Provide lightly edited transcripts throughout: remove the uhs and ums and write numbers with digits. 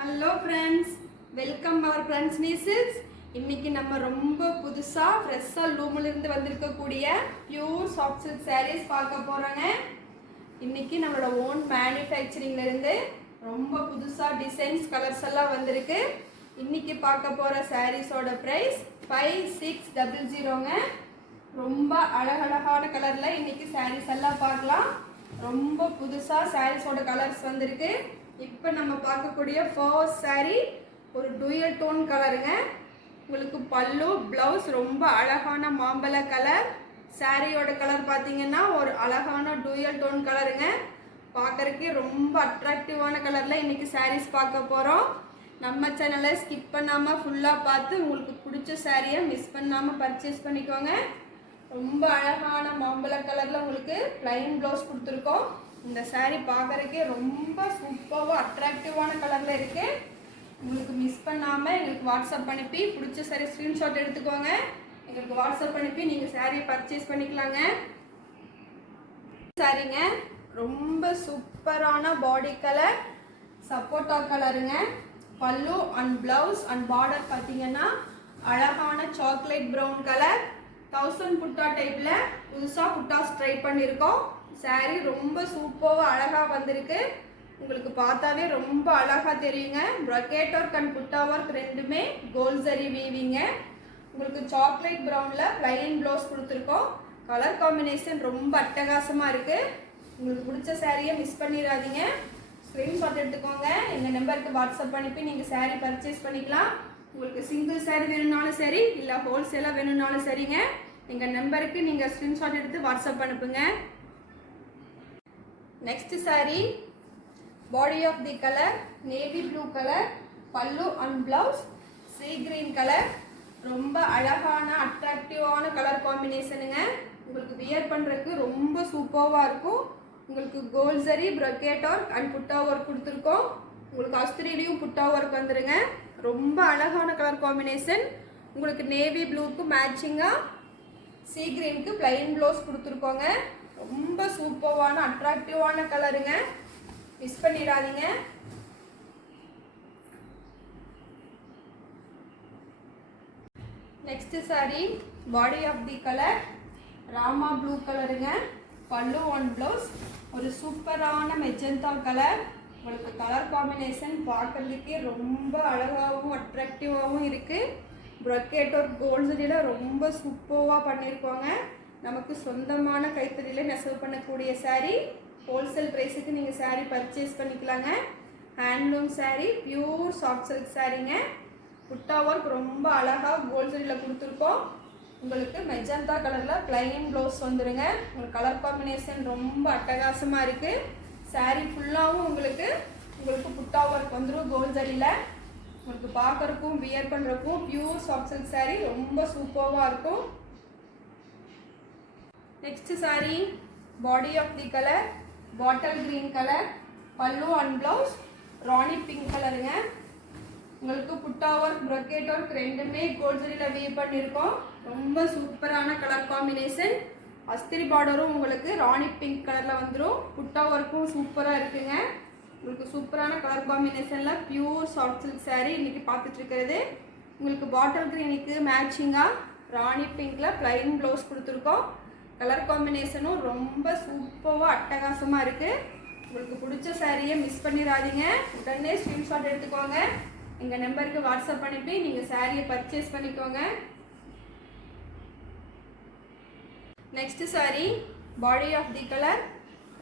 Hello friends, welcome our friends நீசில்ஸ். இன்னைக்கு நம்ம ரொம்ப புதுசாக ஃப்ரெஷ்ஷாக லூமிலிருந்து வந்திருக்கக்கூடிய பியூர் சாஃப்ட் சில்க் சாரீஸ் பார்க்க போகிறோங்க. இன்னைக்கு நம்மளோட ஓன் மேனுஃபேக்சரிங்லேருந்து ரொம்ப புதுசாக டிசைன்ஸ் கலர்ஸ் எல்லாம் வந்திருக்கு. இன்னைக்கு பார்க்க போகிற சாரீஸோட ப்ரைஸ் 5600ங்க. ரொம்ப அழகழகான கலரில் இன்னைக்கு சாரீஸ் எல்லாம் பார்க்கலாம். ரொம்ப புதுசாக சாரீஸோட கலர்ஸ் வந்திருக்கு. இப்போ நம்ம பார்க்கக்கூடிய ஃபர்ஸ்ட் சாரீ ஒரு டூயல் டோன் கலருங்க. உங்களுக்கு பல்லு ப்ளவுஸ் ரொம்ப அழகான மாம்பழ கலர். சாரியோட கலர் பார்த்தீங்கன்னா ஒரு அழகான டூயல் டோன் கலருங்க. பார்க்கறதுக்கு ரொம்ப அட்ராக்டிவான கலரில் இன்றைக்கி சாரீஸ் பார்க்க போகிறோம். நம்ம சேனலை ஸ்கிப் பண்ணாமல் ஃபுல்லாக பார்த்து உங்களுக்கு பிடிச்ச சாரியை மிஸ் பண்ணாமல் பர்ச்சேஸ் பண்ணிக்கோங்க. ரொம்ப அழகான மாம்பழ கலரில் உங்களுக்கு ப்ளைன் ப்ளவுஸ் கொடுத்துருக்கோம். இந்த சாரீ பார்க்குறதுக்கே ரொம்ப சூப்பராக அட்ராக்டிவான கலரில் இருக்குது. உங்களுக்கு மிஸ் பண்ணாமல் எங்களுக்கு வாட்ஸ்அப் அனுப்பி பிடிச்ச சாரீ ஸ்க்ரீன்ஷாட் எடுத்துக்கோங்க. எங்களுக்கு வாட்ஸ்அப் அனுப்பி நீங்கள் சாரீ பர்ச்சேஸ் பண்ணிக்கலாங்க. சாரீங்க ரொம்ப சூப்பரான பாடி கலர் சப்போட்டா கலருங்க. பல்லு அண்ட் ப்ளவுஸ் அண்ட் பார்டர் பார்த்தீங்கன்னா அழகான சாக்லேட் ப்ரௌன் கலர். 1000 புட்டா டைப்பில் புதுசாக புட்டாஸ் ட்ரை பண்ணியிருக்கோம். சாரீ ரொம்ப சூப்பராக அழகாக வந்திருக்கு. உங்களுக்கு பார்த்தாவே ரொம்ப அழகாக தெரியுங்க. Brocade work and butta work ரெண்டுமே கோல்ட் ஜரி வீவிங்க. உங்களுக்கு சாக்லேட் ப்ரௌனில் ப்ளைன் ப்ளவுஸ் கொடுத்துருக்கோம். கலர் காம்பினேஷன் ரொம்ப அட்டகாசமாக இருக்குது. உங்களுக்கு பிடிச்ச சாரியை மிஸ் பண்ணிடாதீங்க. ஸ்க்ரீன்ஷாட் எடுத்துக்கோங்க. எங்கள் நம்பருக்கு வாட்ஸ்அப் அனுப்பி நீங்கள் சாரீ பர்ச்சேஸ் பண்ணிக்கலாம். உங்களுக்கு சிங்கிள் சாரீ வேணும்னாலும் சரி, இல்லை ஹோல்சேலாக வேணும்னாலும் சரிங்க. எங்கள் நம்பருக்கு நீங்கள் ஸ்க்ரீன்ஷாட் எடுத்து வாட்ஸ்அப் அனுப்புங்க. Next sari body of the colour navy blue colour. பல்லு and blouse sea green colour. ரொம்ப அழகான அட்ராக்டிவான கலர் காம்பினேஷனுங்க. உங்களுக்கு வியர் பண்ணுறதுக்கு ரொம்ப சூப்பராக இருக்கும். உங்களுக்கு gold zari brocade work and butta work கொடுத்துருக்கோம். உங்களுக்கு அஸ்திரிலையும் புட்டா ஒர்க் வந்துடுங்க. ரொம்ப அழகான கலர் காம்பினேஷன். உங்களுக்கு நேவி ப்ளூக்கு மேட்சிங்காக சீ கிரீனுக்கு ப்ளைன் ப்ளவுஸ் கொடுத்துருக்கோங்க. ரொம்ப சூப்பரான அட்ராக்டிவான கலருங்க. மிஸ் பண்ணிடாதீங்க. Next sari body of the colour Rama blue கலருங்க. பல்லு ஒன் ப்ளவுஸ் ஒரு சூப்பரான மெஜந்தா கலர். உங்களுக்கு கலர் காம்பினேஷன் பார்க்கறதுக்கே ரொம்ப அழகாகவும் அட்ராக்டிவாகவும் இருக்குது. ப்ரொக்கேட் ஒர்க் கோல்ட் ஜரியில் ரொம்ப சூப்பராக பண்ணியிருக்கோங்க. நமக்கு சொந்தமான கைத்தறியில் நெசவு பண்ணக்கூடிய சாரீ. ஹோல்சேல் ப்ரைஸுக்கு நீங்கள் சாரீ பர்ச்சேஸ் பண்ணிக்கலாங்க. Handloom sari, pure soft silk சாரீங்க. புட்டா ஒர்க் ரொம்ப அழகாக கோல்ட் ஜரியில் கொடுத்துருக்கோம். உங்களுக்கு மெஜந்தா கலரில் ப்ளைன் ப்ளவுஸ் வந்துடுங்க. உங்களுக்கு கலர் காம்பினேஷன் ரொம்ப அட்டகாசமாக இருக்குது. சாரீ ஃபுல்லாகவும் உங்களுக்கு புட்டா ஒர்க் வந்துடும் கோல்ட் ஜரியில். உங்களுக்கு பார்க்குறக்கும் வியர் பண்ணுறக்கும் பியூர் சாஃப்ட் சில்க் சாரீ ரொம்ப சூப்பராக இருக்கும். Next sari body of the colour bottle green colour. பல்லு அண்ட் ப்ளவுஸ் ராணி பிங்க் கலருங்க. உங்களுக்கு புட்டா ஒர்க் ப்ரொக்கேட் ஒர்க் ரெண்டுமே கோல்ட் ஜரியில் வீவ் பண்ணியிருக்கோம். ரொம்ப சூப்பரான கலர் காம்பினேஷன். அஸ்திரி பார்டரும் உங்களுக்கு ராணி பிங்க் கலரில் வந்துடும். புட்டா ஒர்க்கும் சூப்பராக இருக்குங்க. உங்களுக்கு சூப்பரான கலர் காம்பினேஷனில் பியூர் சாஃப்ட் சில்க் சாரீ இன்றைக்கி பார்த்துட்ருக்கிறது. உங்களுக்கு பாட்டில் க்ரீனுக்கு மேட்சிங்காக ராணி பிங்க்கில் ப்ளைன் ப்ளவுஸ் கொடுத்துருக்கோம். கலர் காம்பினேஷனும் ரொம்ப சூப்பராக அட்டகாசமாக இருக்குது. உங்களுக்கு பிடிச்ச சாரியை மிஸ் பண்ணிடாதீங்க. உடனே ஸ்க்ரீன்ஷாட் எடுத்துக்கோங்க. எங்கள் நம்பருக்கு வாட்ஸ்அப் அனுப்பி நீங்கள் சாரியை பர்ச்சேஸ் பண்ணிக்கோங்க. Next sari body of the colour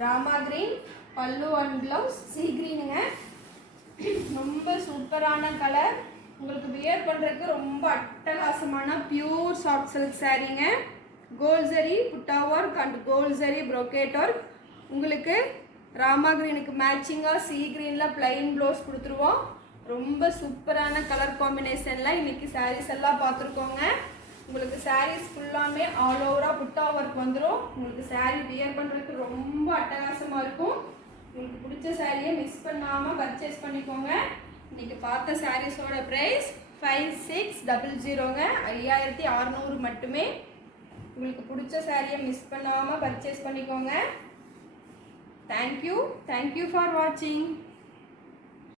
Rama green. பல்லு அண்ட் ப்ளவுஸ் சீ கிரீனுங்க. ரொம்ப சூப்பரான கலர். உங்களுக்கு வியர் பண்ணுறதுக்கு ரொம்ப அட்டகாசமான பியூர் சாஃப்ட் சில்க் சாரீங்க. கோல்ட் ஜரி புட்டா work and gold zari brocade work. உங்களுக்கு ராமா கிரீனுக்கு மேட்சிங்காக சீ கிரீனில் ப்ளைன் ப்ளவுஸ் கொடுத்துருவோம். ரொம்ப சூப்பரான கலர் காம்பினேஷனில் இன்றைக்கி சாரீஸ் எல்லாம் பார்த்துருக்கோங்க. உங்களுக்கு சாரீஸ் ஃபுல்லாமே ஆல் ஓவராக புட்டா ஒர்க் வந்துடும். உங்களுக்கு சாரீ வியர் பண்ணுறதுக்கு ரொம்ப அட்டகாசமாக இருக்கும். உங்களுக்கு பிடிச்ச சாரியை மிஸ் பண்ணாமல் பர்ச்சேஸ் பண்ணிக்கோங்க. இன்றைக்கி பார்த்த சாரீஸோட ப்ரைஸ் 5600ங்க. 5600 மட்டுமே. உங்களுக்கு பிடிச்ச சாரியை மிஸ் பண்ணாமல் பர்ச்சேஸ் பண்ணிக்கோங்க. தேங்க்யூ ஃபார் வாட்சிங்.